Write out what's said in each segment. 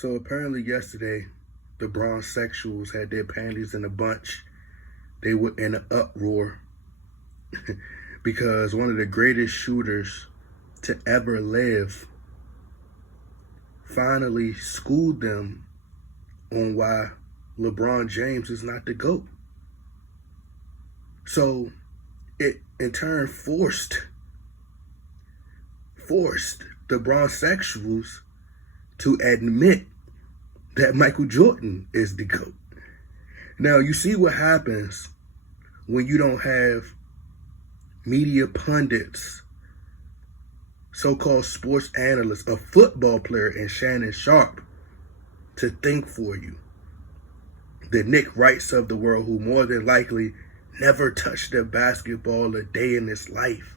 So apparently yesterday, the sexuals had their panties in a bunch. They were in an uproar because one of the greatest shooters to ever live finally schooled them on why LeBron James is not the GOAT. So it in turn forced the sexuals to admit that Michael Jordan is the GOAT. Now, you see what happens when you don't have media pundits, so-called sports analysts, a football player in Shannon Sharpe to think for you. The Nick Wrights of the world, who more than likely never touched a basketball a day in his life,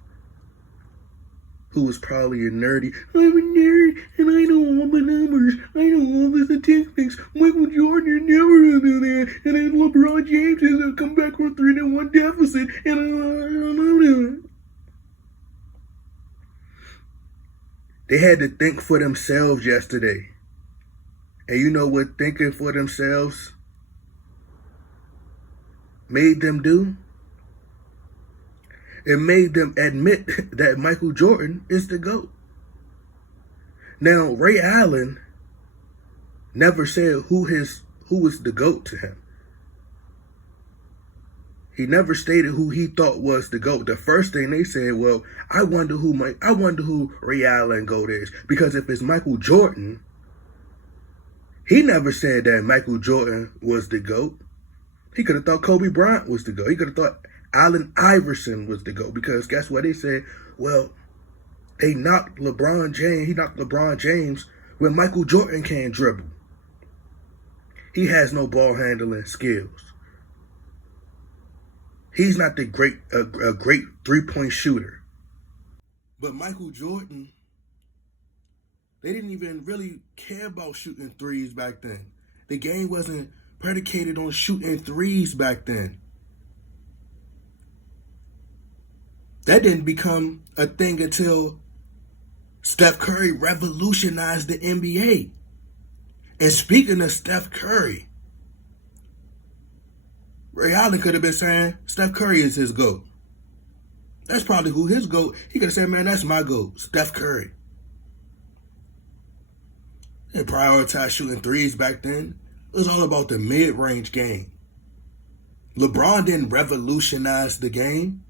who was probably a nerdy, I'm a nerd, and I know all the numbers, I know all the statistics, Michael Jordan never do that, and then LeBron James is going to come back from 3-1 deficit, and I don't know. They had to think for themselves yesterday. And you know what thinking for themselves made them do? It made them admit that Michael Jordan is the GOAT. Now, Ray Allen never said who was the GOAT to him. He never stated who he thought was the GOAT. The first thing they said, well, I wonder who Ray Allen GOAT is. Because if it's Michael Jordan, he never said that Michael Jordan was the GOAT. He could have thought Kobe Bryant was the GOAT. He could have thought Allen Iverson was the GOAT, because guess what? They said, well, he knocked LeBron James when Michael Jordan can't dribble. He has no ball handling skills. He's not a great 3-point shooter. But Michael Jordan, they didn't even really care about shooting threes back then. The game wasn't predicated on shooting threes back then. That didn't become a thing until Steph Curry revolutionized the NBA. And speaking of Steph Curry, Ray Allen could have been saying Steph Curry is his GOAT. That's probably who his GOAT. He could have said, man, that's my GOAT, Steph Curry. They prioritized shooting threes back then. It was all about the mid-range game. LeBron didn't revolutionize the game.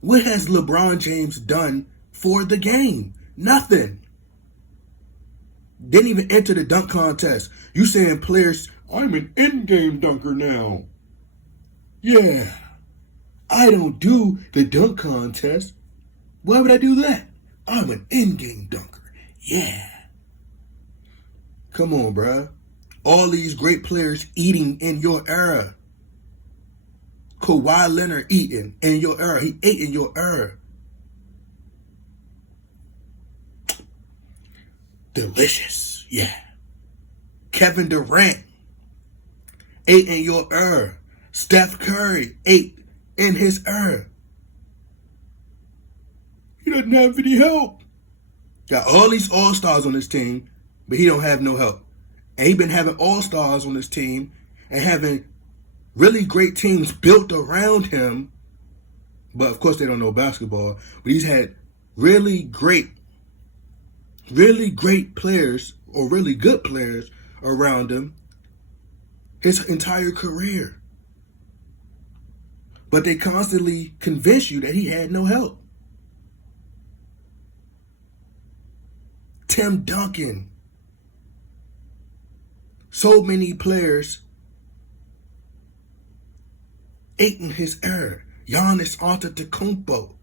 What has LeBron James done for the game? Nothing. Didn't even enter the dunk contest. You saying players, I'm an in-game dunker now. Yeah, I don't do the dunk contest. Why would I do that? I'm an in-game dunker. Yeah. Come on, bruh. All these great players eating in your era. Kawhi Leonard eating in your era. He ate in your era. Delicious. Yeah. Kevin Durant ate in your era. Steph Curry ate in his era. He doesn't have any help. Got all these all-stars on his team, but he don't have no help. And he been having all-stars on his team and having really great teams built around him. But of course they don't know basketball. But he's had really great players or really good players around him his entire career. But they constantly convince you that he had no help. Tim Duncan. So many players ate in his era. Giannis Antetokounmpo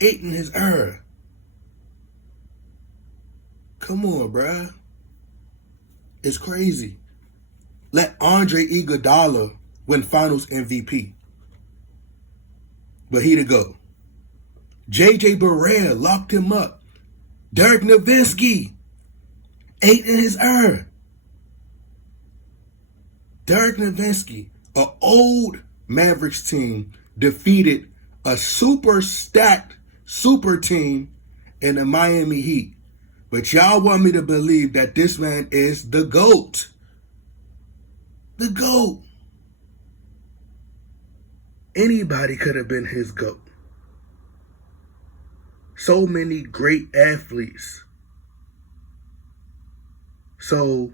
ate in his era. Come on, bruh. It's crazy. Let Andre Iguodala win Finals MVP. But he to go. J.J. Barea locked him up. Dirk Nowitzki ate in his era. Dirk Nowitzki, an old Mavericks team, defeated a super stacked super team in the Miami Heat. But y'all want me to believe that this man is the GOAT. The GOAT. Anybody could have been his GOAT. So many great athletes. So,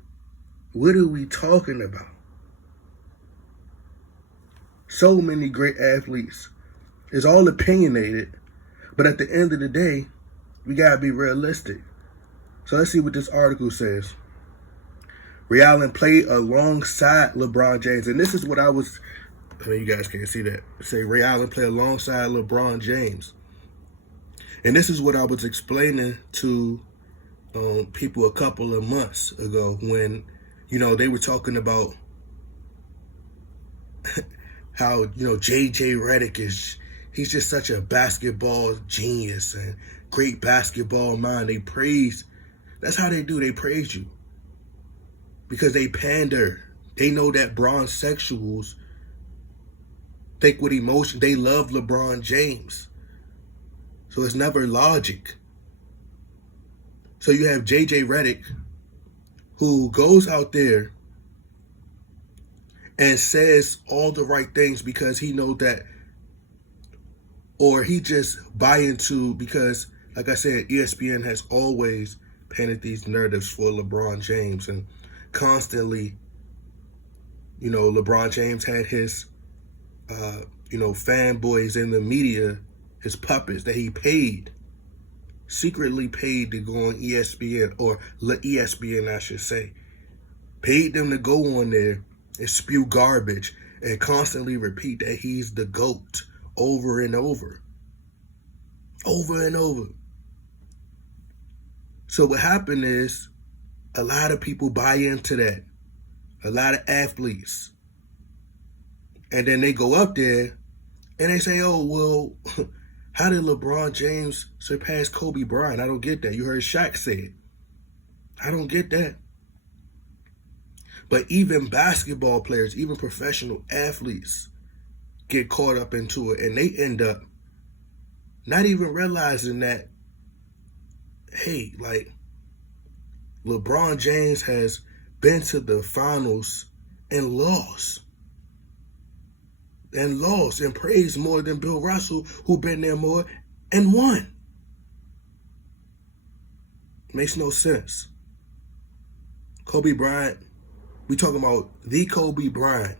what are we talking about? So many great athletes. It's all opinionated, but at the end of the day, we gotta be realistic. So let's see what this article says. Ray Allen played alongside LeBron James, and this is what I know you guys can't see that. Say Ray Allen played alongside LeBron James. And this is what I was explaining to people a couple of months ago when, they were talking about how, J.J. Redick he's just such a basketball genius and great basketball mind. That's how they do. They praise you. Because they pander. They know that bronzexuals think with emotion. They love LeBron James. So it's never logic. So you have J.J. Redick, who goes out there and says all the right things because he knows that, or he just buy into, because, like I said, ESPN has always painted these narratives for LeBron James, and constantly, LeBron James had his, fanboys in the media, his puppets that he secretly paid to go on ESPN, or ESPN, I should say. Paid them to go on there and spew garbage and constantly repeat that he's the GOAT over and over. Over and over. So what happened is a lot of people buy into that. A lot of athletes. And then they go up there and they say, oh, well, how did LeBron James surpass Kobe Bryant? I don't get that. You heard Shaq say it. I don't get that. But even basketball players, even professional athletes get caught up into it, and they end up not even realizing that, hey, like, LeBron James has been to the finals and lost. And praised more than Bill Russell, who been there more and won. Makes no sense. Kobe Bryant, we talking about the Kobe Bryant,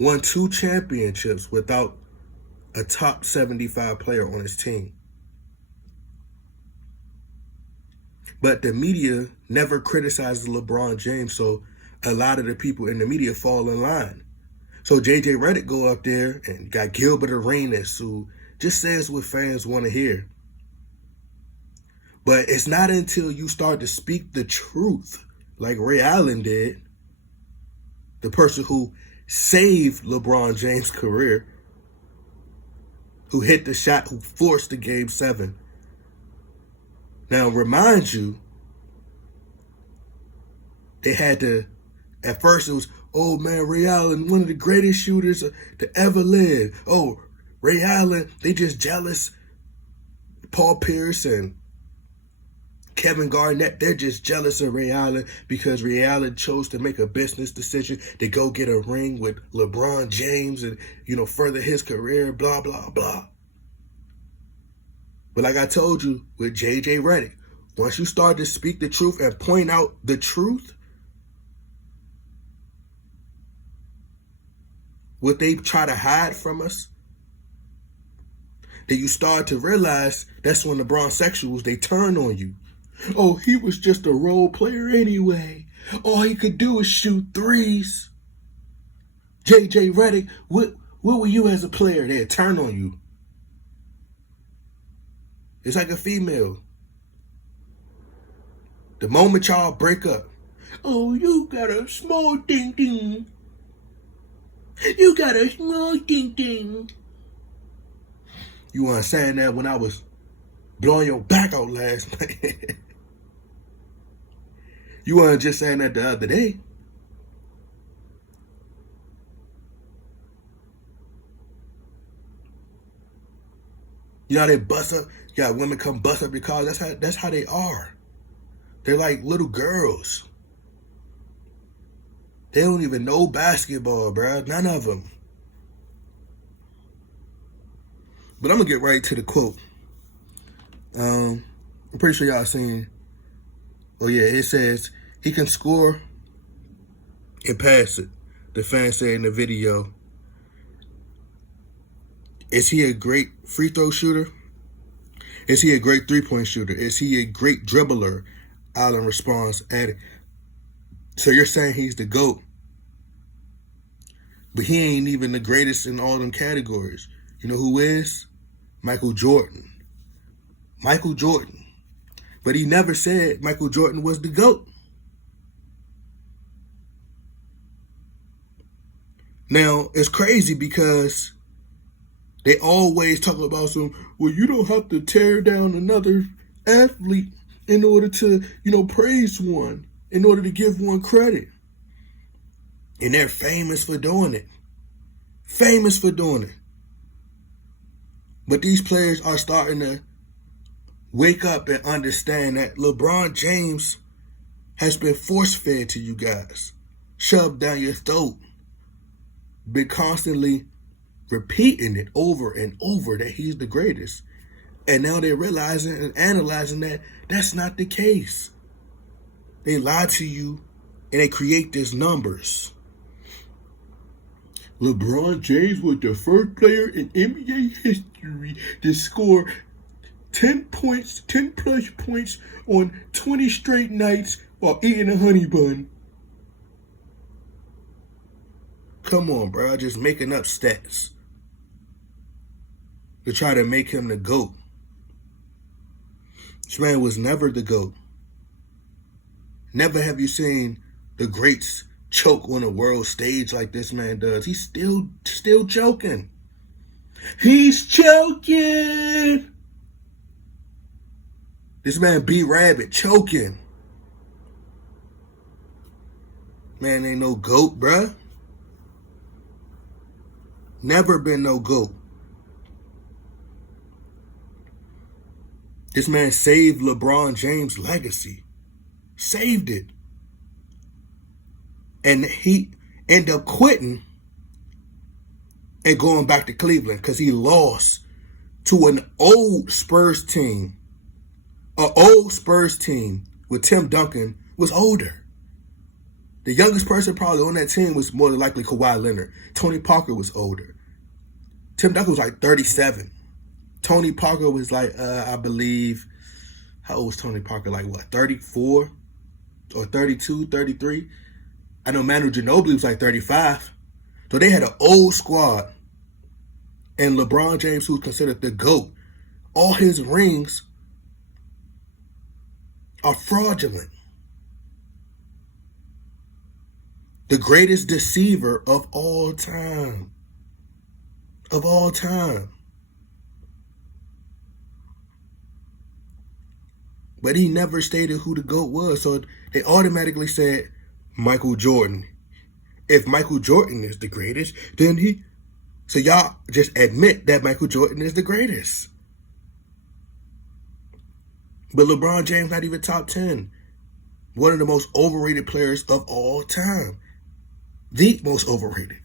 won 2 championships without a top 75 player on his team. But the media never criticizes LeBron James, so a lot of the people in the media fall in line. So J.J. Redick go up there and got Gilbert Arenas, who just says what fans want to hear. But it's not until you start to speak the truth, like Ray Allen did, the person who saved LeBron James' career, who hit the shot, who forced the Game 7. Now, remind you, they had to, at first it was, oh man, Ray Allen, one of the greatest shooters to ever live. Oh, Ray Allen, they just jealous. Paul Pierce and Kevin Garnett, they're just jealous of Ray Allen because Ray Allen chose to make a business decision to go get a ring with LeBron James and, further his career, blah, blah, blah. But like I told you with J.J. Redick, once you start to speak the truth and point out the truth, what they try to hide from us, then you start to realize that's when the bronzexuals, they turn on you. Oh, he was just a role player anyway. All he could do is shoot threes. J.J. Redick, what were you as a player? They'd turn on you. It's like a female. The moment y'all break up, oh, you got a small ding-ding. You got a small ding-ding. You weren't saying that when I was blowing your back out last night. You weren't just saying that the other day. You know how they bust up? You got women come bust up your cars. That's how they are. They're like little girls. They don't even know basketball, bro. None of them. But I'm gonna get right to the quote. I'm pretty sure y'all seen. Oh yeah, it says he can score and pass it. The fan said in the video. Is he a great free throw shooter? Is he a great 3-point shooter? Is he a great dribbler? Allen responds, added, so you're saying he's the GOAT, but he ain't even the greatest in all them categories. You know who is? Michael Jordan. Michael Jordan. But he never said Michael Jordan was the GOAT. Now, it's crazy because they always talk about well, you don't have to tear down another athlete in order to, praise one, in order to give one credit. And they're famous for doing it. Famous for doing it. But these players are starting to wake up and understand that LeBron James has been force-fed to you guys, shoved down your throat, been constantly repeating it over and over that he's the greatest. And now they're realizing and analyzing that that's not the case. They lie to you and they create these numbers. LeBron James was the first player in NBA history to score 10 plus points on 20 straight nights while eating a honey bun. Come on, bro. Just making up stats to try to make him the GOAT. This man was never the GOAT. Never have you seen the greats choke on a world stage like this man does. He's still choking. He's choking. This man B Rabbit choking. Man ain't no GOAT, bruh. Never been no GOAT. This man saved LeBron James' legacy. Saved it. And he ended up quitting and going back to Cleveland because he lost to an old Spurs team. An old Spurs team with Tim Duncan was older. The youngest person probably on that team was more than likely Kawhi Leonard. Tony Parker was older. Tim Duncan was like 37. Tony Parker was like, I believe, how old was Tony Parker? Like what, 34 or 32, 33? I know Manu Ginobili was like 35. So they had an old squad. And LeBron James, who's considered the GOAT, all his rings are fraudulent. The greatest deceiver of all time. Of all time. But he never stated who the GOAT was. So they automatically said Michael Jordan. If Michael Jordan is the greatest, then he... So y'all just admit that Michael Jordan is the greatest. But LeBron James not even top 10. One of the most overrated players of all time. The most overrated.